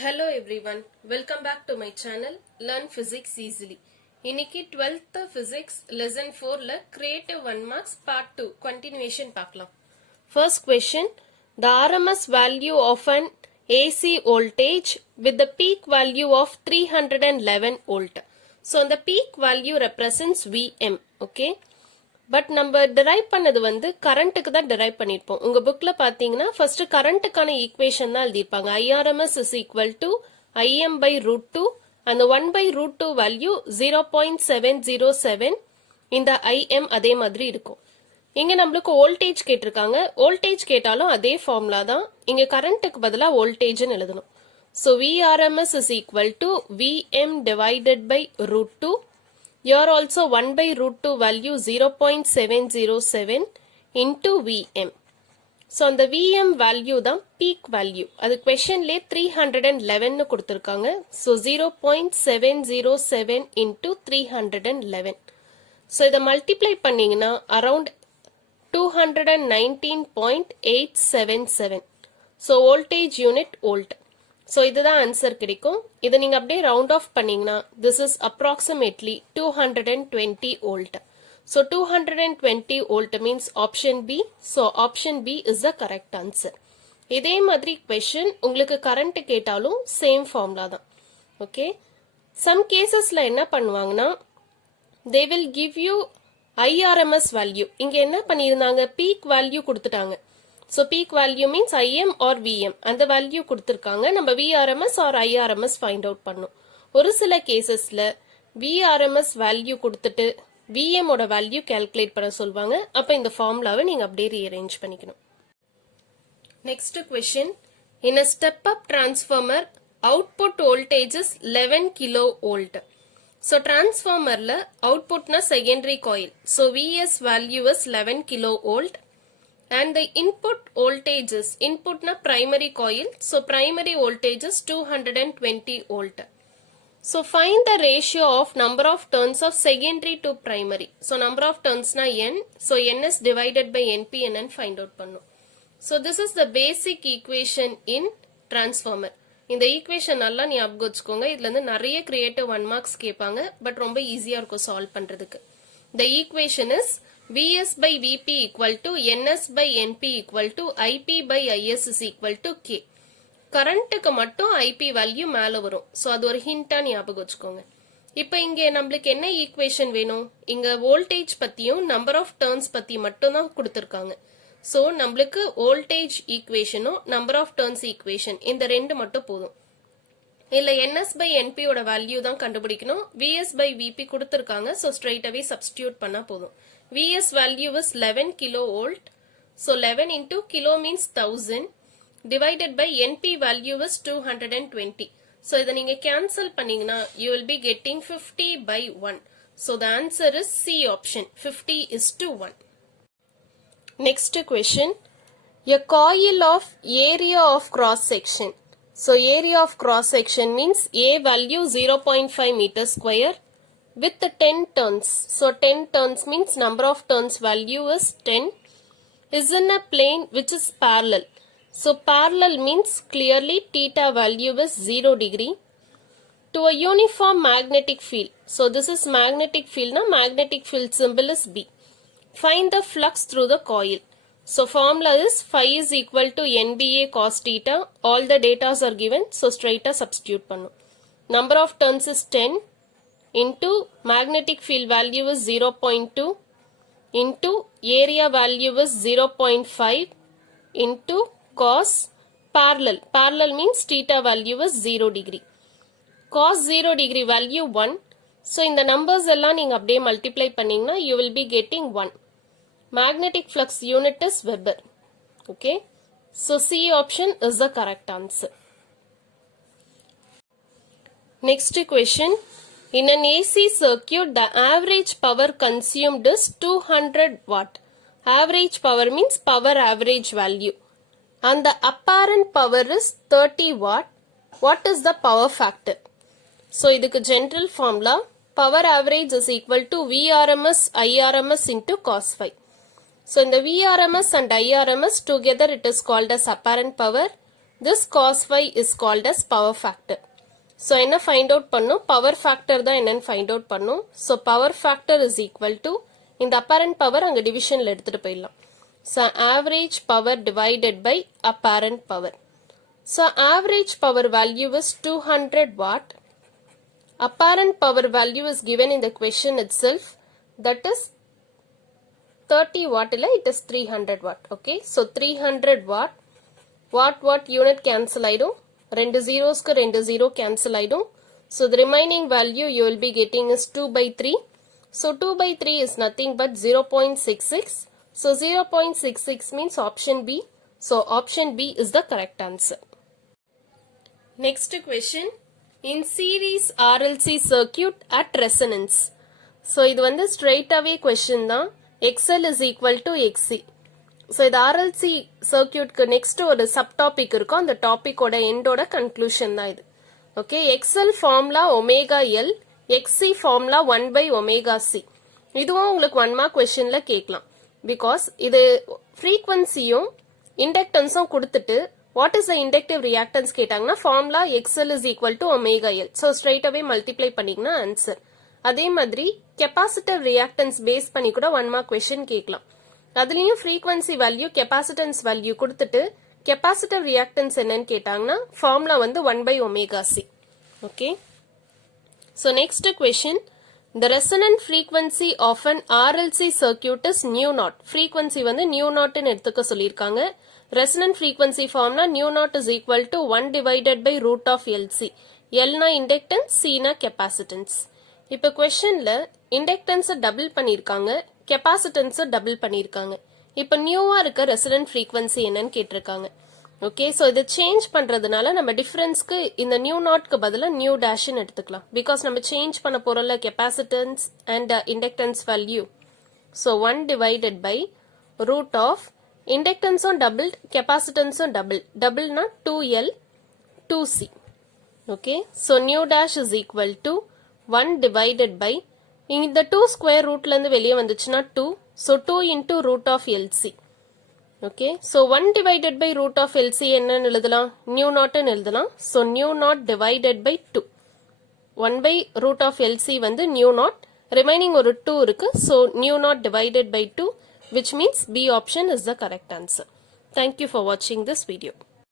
Hello everyone, welcome back to my channel Learn Physics Easily. இன்னைக்கு 12th Physics Lesson 4ல Creative 1 Marks Part 2 Continuation பார்க்கலாம். First question, the RMS value of an AC voltage with the peak value of 311 volt. So the peak value represents Vm, okay? But நம்ம drive பண்ணது வந்து கரண்ட்டுக்கு தான் drive பண்ணிருப்போம். உங்க புக்ல பாத்தீங்கன்னா first கரண்ட்டுக்கான equation தான் எழுதியிருப்பாங்க. IRMS is equal to IM by root 2 and the 1 by root 2 value 0.707. இந்த IM அதே மாதிரி இருக்கும். இங்க நம்மளுக்கு வோல்டேஜ் கேட்டிருக்காங்க. வோல்டேஜ் கேட்டாலும் அதே ஃபார்முலா தான். இங்க கரண்ட்டுக்கு பதிலா வோல்டேஜ்னு எழுதணும். So VRMS is equal to VM divided by root 2. Here also 1 by root 2 value 0.707 into Vm. So அந்த Vm value தான் peak value. அது questionலே 311 கொடுத்திருக்காங்க. So 0.707 into 311. So இதை multiply பண்ணீங்கன்னா around 219.877. So voltage unit volt. So இதுதான் answer கிடைக்கும். இதை நீங்க அப்படியே ரவுண்ட் ஆஃப் பண்ணீங்கன்னா this is approximately 220 volt. So 220 volt means option B. So option B is the correct answer. இதே மாதிரி question உங்களுக்கு கரண்ட் கேட்டாலும் சேம் ஃபார்முலா தான். ஓகே, சம் கேசஸ்ல என்ன பண்ணுவாங்கன்னா they will give you IRMS value. இங்க என்ன பண்ணியிருந்தாங்க, பீக் வேல்யூ கொடுத்துட்டாங்க. So peak value means IM or VM. அந்த வேல்யூ கொடுத்திருக்காங்க. நம்ம VRMS or IRMS find out பண்ணும். ஒரு சில கேசஸ்ல VRMS வேல்யூ கொடுத்துட்டு VM ஓட வேல்யூ கால்குலேட் பண்ண சொல்வாங்க. அப்ப இந்த ஃபார்முலாவை நீங்க அப்படியே ரீஅரேஞ்ச் பண்ணிக்கணும். Next question, in a step up transformer output voltage is 11 kilo volt. So transformerல outputனா secondary coil. So VS value is 11 kilo volt. And the input voltage is, input na primary coil, so primary voltage is 220 volt. So find the ratio of number of turns of secondary to primary. So number of turns na n, so n is divided by npn find out பண்ணு. So this is the basic equation in transformer. இந்த equation நல்லா நீ ஞாபகம் வச்சுக்கோங்க. இதுல இருந்து நிறைய creative 1 marks கேட்பாங்க, பட் ரொம்ப ஈஸியா இருக்கும் சால்வ் பண்றதுக்கு. The equation is Vs by Vp equal to Ns by Np equal to Ip by Is is equal to K. கரண்ட்டுக்கு மட்டும் Ip வேல்யூ மேல வரும். ஸோ அது ஒரு ஹிண்டா ஞாபகம் வச்சுக்கோங்க. இப்போ இங்க நம்மளுக்கு என்ன ஈக்குவேஷன் வேணும், இங்க வோல்டேஜ் பத்தியும் நம்பர் ஆஃப் டர்ன்ஸ் பத்தி மட்டும் தான் கொடுத்திருக்காங்க. ஸோ நம்மளுக்கு வோல்டேஜ் ஈக்குவேஷனும் நம்பர் ஆஃப் டர்ன்ஸ் ஈக்குவேஷன் இந்த ரெண்டு மட்டும் போதும். இல்ல NS by NP ஓட வேல்யூ தான் கண்டுபிடிக்கணும். VS by VP கொடுத்திருக்காங்க. ஸோ ஸ்ட்ரெயிட் அவே சப்ஸ்டிடியூட் பண்ணா போதும். VS value is 11 kilo volt. So 11 into kilo means 1000 divided by NP value is 220. So இதை நீங்க cancel பண்ணீங்கன்னா you will be getting 50 by 1. So the answer is C option, 50 is to 1. Next question, a coil of area of cross section. So area of cross section means A value 0.5 meter square with 10 turns. So 10 turns means number of turns value is 10 is in a plane which is parallel. So parallel means clearly theta value is 0 degree to a uniform magnetic field. So this is magnetic field. Now magnetic field symbol is B. Find the flux through the coil. So formula is phi is equal to NBA cos theta. All the datas are given. So straight substitute pannu. Number of turns is 10 into magnetic field value is 0.2 into area value is 0.5 into cos parallel. Parallel means theta value is 0 degree. Cos 0 degree value 1. So in the numbers எல்லாம் நீங்க அப்படியே multiply பண்ணீங்கன்னா you will be getting 1. Magnetic flux unit is Weber. Okay. So C option is the correct answer. Next question. In an AC circuit, the average power consumed is 200 watt. Average power means power average value. And the apparent power is 30 watt. What is the power factor? So, இதுக்கு general formula, power average is equal to VRMS IRMS into cos phi. So, in the VRMS and IRMS together it is called as apparent power. This cos phi is called as power factor. So என்ன find out பண்ணும்? Power factor தான் என்னன்னு find out பண்ணும். So power factor is equal to இந்த apparent power அங்க divisionல எடுத்துட்டு போயிடலாம். So average power divided by apparent power. So average power value is 200 watt. Apparent power value is given in the question itself. That is 30 watt illa, it is 300 watt. Okay. So 300 watt. Watt unit cancel ஆயிடும். ரெண்டு zeros-க்கு ரெண்டு zero cancel ஆயிடும். So the remaining value you will be getting is 2 by 3. So 2 by 3 is nothing but 0.66. So 0.66 means option B. So option B is the correct answer. Next question. In series RLC circuit at resonance. So இது வந்து straight away question தான். XL is equal to XC. So இது RLC circuit க்கு next ஒரு subtopic இருக்கும். அந்த topic ஓட end ஓட conclusion தான் இது. Okay. XL formula omega L. XC formula 1 by omega C. இதுவும் உங்களுக்கு 1 mark questionல கேட்கலாம். Because இது frequency-யும் inductance-ம் கொடுத்துட்டு what is the inductive reactance கேட்டாங்கன்னா formula XL is equal to omega L. So straight away multiply பண்ணிங்கன்னா answer. அதே மாதிரி capacitive reactance base பண்ணி கூட 1 mark question கேட்கலாம். அதுலயும் frequency value capacitance value கொடுத்துட்டு capacitive reactance என்னன்னு கேட்டாங்கன்னா formula வந்து 1 by omega C. Okay. So next question. The resonant frequency of an RLC circuit is nu naught. Frequency வந்து nu naught ன்னு எடுத்துக்க சொல்லிருக்காங்க. Resonant frequency formula nu naught is equal to 1 divided by root of LC. L na inductance, C na capacitance. இப்ப questionல inductance double பண்ணிருக்காங்க, capacitance double பண்ணிருக்காங்க. இப்ப நியூவா இருக்க resonant frequency என்னன்னு கேட்டிருக்காங்க. Okay, so இதை change பண்றதுனால நம்ம differenceக்கு இந்த nu naughtக்கு பதிலா nu dash ன்னு எடுத்துக்கலாம். Because நம்ம change பண்ண போறோம்ல capacitance and inductance value. So 1 divided by root of inductance on doubled, capacitance on double. Double na 2L, 2C. Okay, so nu dash is equal to 1 divided by இந்த 2 square rootல இருந்து வெளியே வந்துச்சுன்னா 2. So 2 into root of LC. Okay, so 1 divided by root of LC என்னன்னு எழுதலாம்? nu naught ன்னு எழுதலாம். So nu naught divided by 2. 1 by root of LC வந்து nu naught. Remaining ஒரு 2 இருக்கு. So nu naught divided by 2, which means B option is the correct answer. Thank you for watching this video.